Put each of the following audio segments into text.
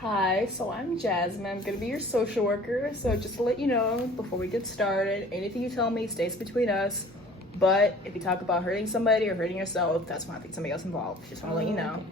Hi, so I'm Jasmine. I'm gonna be your social worker. So just to let you know, before we get started, anything you tell me stays between us. But if you talk about hurting somebody or hurting yourself, that's when I think somebody else involved. Just want to let you know.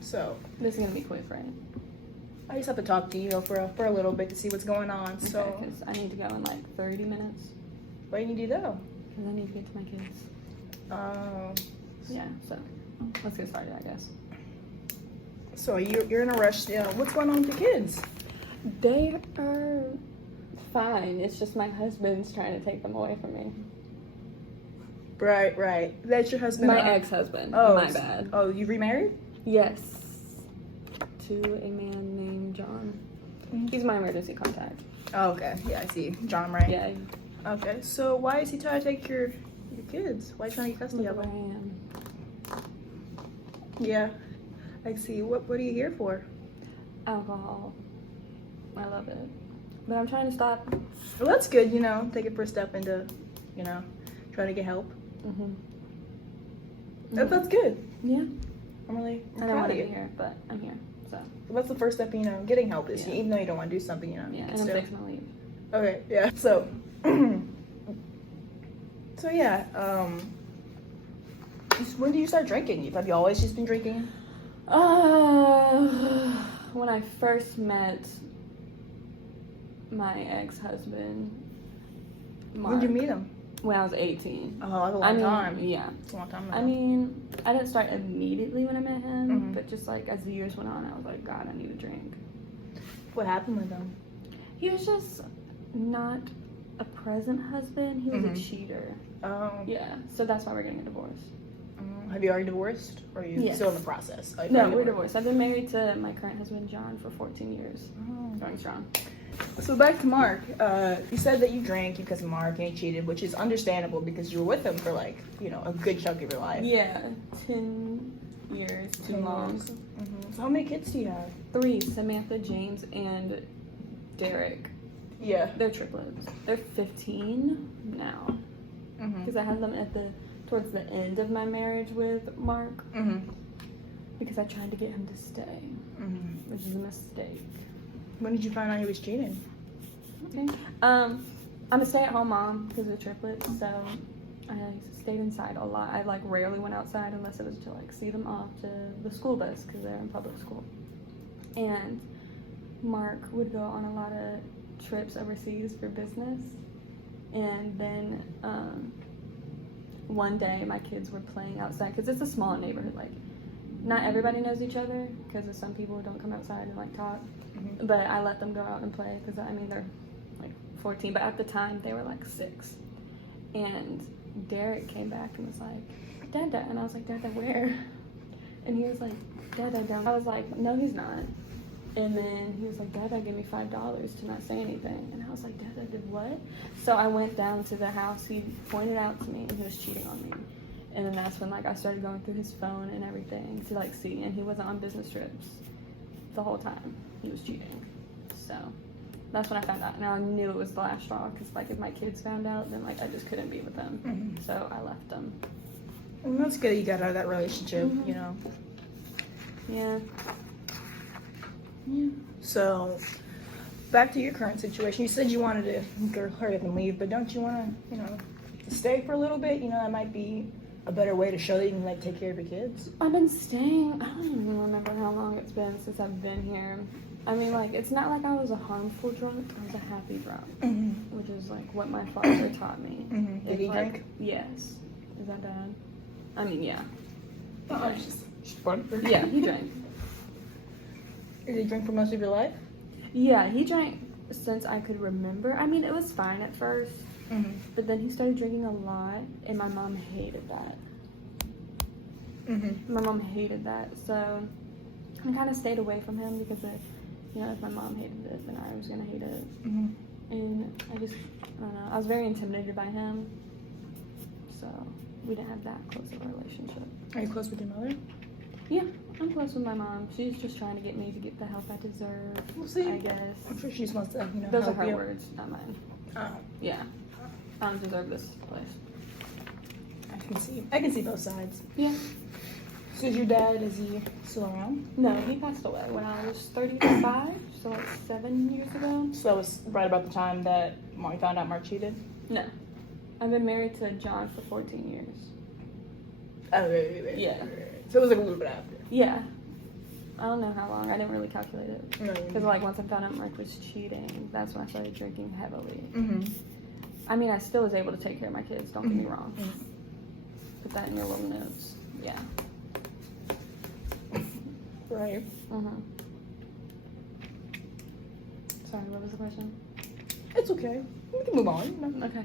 So This is gonna be quick, right? I just have to talk to you for a little bit to see what's going on. Okay, So 'cause I need to go in like 30 minutes. what do you need to do though? Because I need to get to my kids. Yeah, so let's get started, I guess. So you're in a rush. What's going on with the kids? They are fine. It's just my husband's trying to take them away from me. Right. That's your husband. My ex-husband. Oh, My bad. Oh, you remarried? Yes. To a man named John. He's my emergency contact. Oh, okay. Yeah, I see. John, right? Yeah. Okay. So why is he trying to take your kids? Why is he trying to get custody Look of where I them? am. Yeah, I see. What are you here for? Alcohol. I love it. But I'm trying to stop. Well, that's good. Take it first step into, trying to get help. Mm-hmm. That's good. Yeah. I'm I don't proud want of to you. be here, but I'm here. So. What's the first step? Getting help is Yeah. even though you don't want to do something, Yeah, you can and I'm still. fixing to leave. Okay. Yeah. So. So yeah. When did you start drinking? Have you always just been drinking? When I first met my ex-husband, Mark, When did you meet him? when I was 18. Oh, that's a long time. Yeah. It's a long time ago. I mean, I didn't start immediately when I met him, Mhm. but just like as the years went on, I was like, God, I need a drink. What happened with him? He was just not a present husband. He was Mhm. a cheater. Oh. Yeah. So that's why we're getting a divorce. Have you already divorced? Or are you Yes. still in the process? Oh, you've No, already we're divorced. I've been married to my current husband, John, for 14 years. Oh. Going strong. So back to Mark. You said that you drank because of Mark and he cheated, which is understandable because you were with him for a good chunk of your life. Yeah, 10 years, too 10 long. years. So how many kids do you have? 3, Samantha, James, and Derek. Yeah. They're triplets. They're 15 now. Because I had them towards the end of my marriage with Mark. Because I tried to get him to stay, which is a mistake. When did you find out he was cheating? Okay. I'm a stay-at-home mom because of the triplets, so I stayed inside a lot. I rarely went outside unless it was to see them off to the school bus because they're in public school. And Mark would go on a lot of trips overseas for business, and then one day my kids were playing outside because it's a small neighborhood. Not everybody knows each other because some people don't come outside and talk. But I let them go out and play because they're 14, but at the time they were 6. And Derek came back and was like, Dada, and I was like, Dada, where? And he was like, Dada, down. I was like, no, he's not. And then he was like, Dada, give me $5 to not say anything. And I was like, Dada, did what? So I went down to the house. He pointed out to me and he was cheating on me. And then that's when I started going through his phone and everything to see, and he wasn't on business trips the whole time. He was cheating. So that's when I found out, and I knew it was the last straw because if my kids found out, then I just couldn't be with them. So I left them. And that's good you got out of that relationship, Yeah. So back to your current situation. You said you wanted to hurry up and leave, but don't you want to, stay for a little bit? That might be a better way to show that you can take care of your kids. I've been staying. I don't even remember how long it's been since I've been here. I mean, it's not like I was a harmful drunk. I was a happy drunk, which is what my father taught me. Did he drink? Yes. Is that bad? I mean, yeah. Oh, it's just fun. Yeah, he drank. Did he drink for most of your life? Yeah, he drank since I could remember. I mean, it was fine at first, but then he started drinking a lot, and my mom hated that. My mom hated that, so I kind of stayed away from him because if my mom hated it, then I was gonna hate it. And I don't know. I was very intimidated by him, so we didn't have that close of a relationship. Are you close with your mother? Yeah, I'm close with my mom. She's just trying to get me to get the help I deserve. We'll see. I guess. I'm sure she just wants to, Those are help her you. words, not mine. Oh, Yeah. I don't deserve this place. I can see both sides. Yeah. So is your dad, is he still around? No, he passed away when I was 35, so like 7 years ago. So that was right about the time that Mark found out Mark cheated? No. I've been married to John for 14 years. Oh, right. Yeah. So it was like a little bit after. Yeah. I don't know how long. I didn't really calculate it. Because Because, like, once I found out Mark was cheating, that's when I started drinking heavily. Mm-hmm. I mean, I still was able to take care of my kids, don't get me Mhm. wrong. Put that in your little notes. Yeah. Right. Mm-hmm. Sorry, what was the question? It's okay. We can move on. Okay.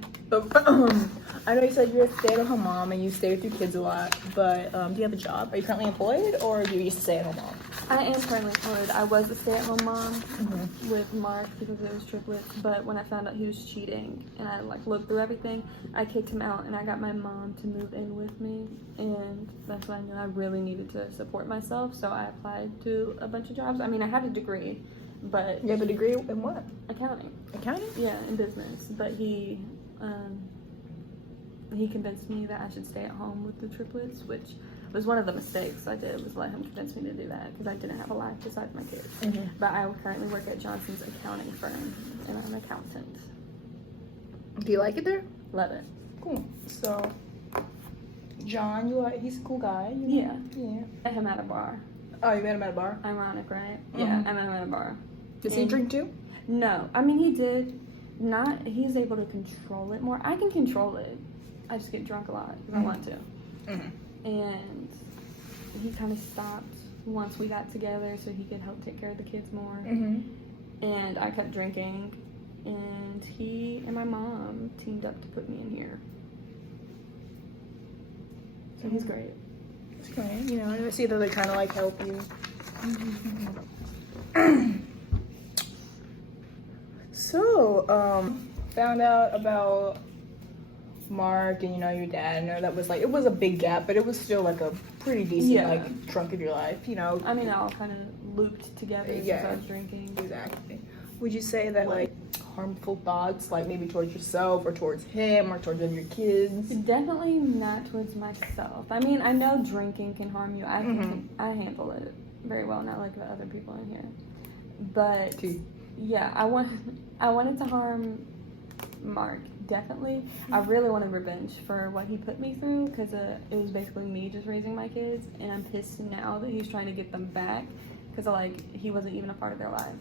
I know you said you're a stay-at-home mom and you stay with your kids a lot, but do you have a job? Are you currently employed, or do you used to stay-at-home mom? I am currently employed. I was a stay-at-home mom Mm-hmm. with Mark because it was triplets, but when I found out he was cheating and I like looked through everything, I kicked him out and I got my mom to move in with me, and that's when I knew I really needed to support myself, so I applied to a bunch of jobs. I mean, I had a degree, but You have a degree in what? accounting. Accounting? Yeah, in business, but he convinced me that I should stay at home with the triplets, which was one of the mistakes I did, was let him convince me to do that because I didn't have a life besides my kids. Mm-hmm. But I currently work at Johnson's accounting firm, and I'm an accountant. Do you like it there? Love it. Cool. So, John, he's a cool guy. Yeah. Yeah. Met him at a bar. Oh, you met him at a bar? Ironic, right? Mhm. Yeah, I met him at a bar. Does he And- drink too? No, I mean he did. He's able to control it more. I can control it. I just get drunk a lot because I want to. Mm-hmm. And he kind of stopped once we got together so he could help take care of the kids more. Mm-hmm. And I kept drinking, and he and my mom teamed up to put me in here. So he's great. It's great. You know, I see that they kind of like help you. So, found out about Mark and your dad. I know that was like, it was a big gap, but it was still like a pretty decent Yeah. like chunk of your life. I mean, it all kind of looped together since Yeah. I was drinking. Exactly. Would you say that like harmful thoughts, like maybe towards yourself or towards him or towards your kids? Definitely not towards myself. I mean, I know drinking can harm you. I handle it very well, not like the other people in here. But yeah, I wanted to harm Mark. Definitely. I really wanted revenge for what he put me through because it was basically me just raising my kids, and I'm pissed now that he's trying to get them back because like he wasn't even a part of their life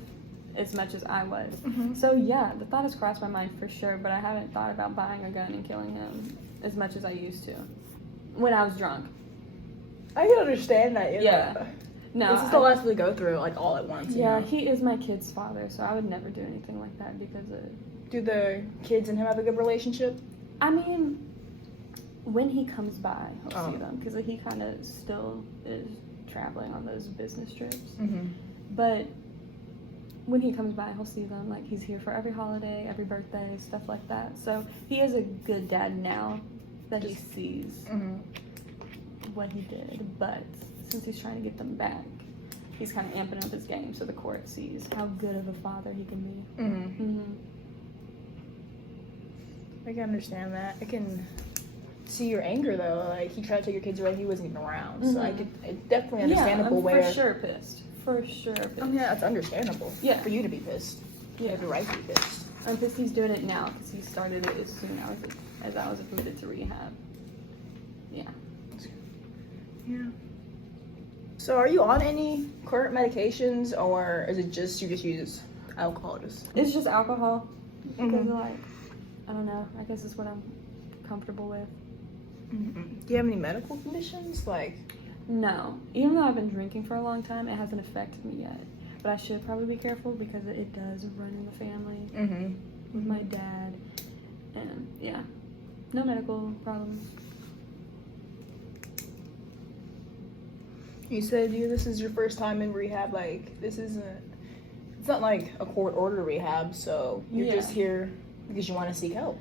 as much as I was. Mhm. So yeah, the thought has crossed my mind for sure, but I haven't thought about buying a gun and killing him as much as I used to when I was drunk. I can understand that. Yeah. No, This is the last we go through like all at once. yeah, You know? he is my kid's father, so I would never do anything like that because Do the kids and him have a good relationship? I mean, when he comes by, he'll Oh. see them because he kind of still is traveling on those business trips. Mm-hmm. But when he comes by, he'll see them. Like, he's here for every holiday, every birthday, stuff like that. So he is a good dad now that he sees Mm-hmm. what he did. But since he's trying to get them back, he's kind of amping up his game so the court sees how good of a father he can be. Mm-hmm. Mm-hmm. I can understand that. I can see your anger though. Like he tried to take your kids away, he wasn't even around. So I Mhm. could it's definitely understandable I'm where. for sure pissed. For sure pissed. I mean, yeah, it's understandable. Yeah. For you to be pissed. You have the right to be pissed. I'm pissed he's doing it now because he started it as soon as I was admitted to rehab. Yeah. Yeah. So are you on any current medications, or is it just you just use alcohol? It's just alcohol. Because Mhm. like, I don't know. I guess it's what I'm comfortable with. Mm-hmm. Do you have any medical conditions? Like. No. Even though I've been drinking for a long time, it hasn't affected me yet. But I should probably be careful because it does run in the family Mm-hmm. with my dad. And yeah, no medical problems. You said this is your first time in rehab. Like this isn't. It's not like a court order rehab. So you're Yeah. just here because you want to seek help.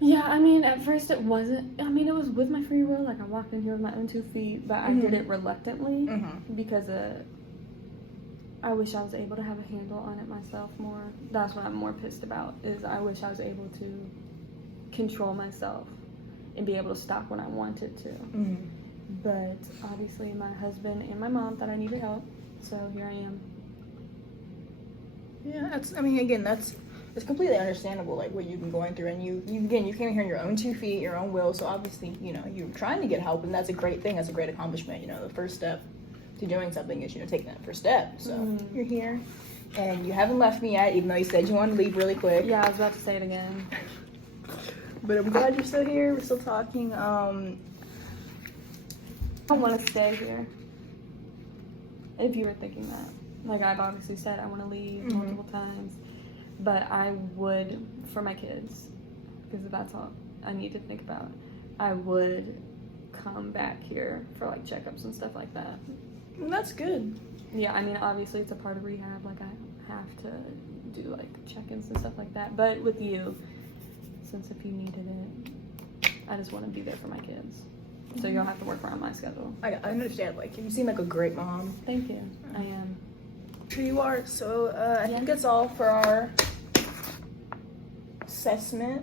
Yeah, I mean, at first it wasn't. I mean, it was with my free will. Like, I walked in here with my own 2 feet, but I did Mhm. it reluctantly Mm-hmm. because I wish I was able to have a handle on it myself more. That's what I'm more pissed about, is I wish I was able to control myself and be able to stop when I wanted to. Mm-hmm. But obviously, my husband and my mom thought I needed help, so here I am. Yeah, it's completely understandable, like what you've been going through, and you came here on your own 2 feet, your own will. So obviously, you're trying to get help, and that's a great thing. That's a great accomplishment. The first step to doing something is taking that first step. So you're here, and you haven't left me yet, even though you said you wanted to leave really quick. Yeah, I was about to say it again. But I'm glad you're still here. We're still talking. I want to stay here. If you were thinking that. Like, I've obviously said I want to leave multiple times. But I would, for my kids, because that's all I need to think about, I would come back here for, like, checkups and stuff like that. That's good. Yeah, I mean, obviously it's a part of rehab. Like, I have to do, like, check-ins and stuff like that. But with you, since if you needed it, I just want to be there for my kids. So you'll have to work around my schedule. I understand. Like, you seem like a great mom. Thank you. I am. Sure you are. So I think that's all for our assessment.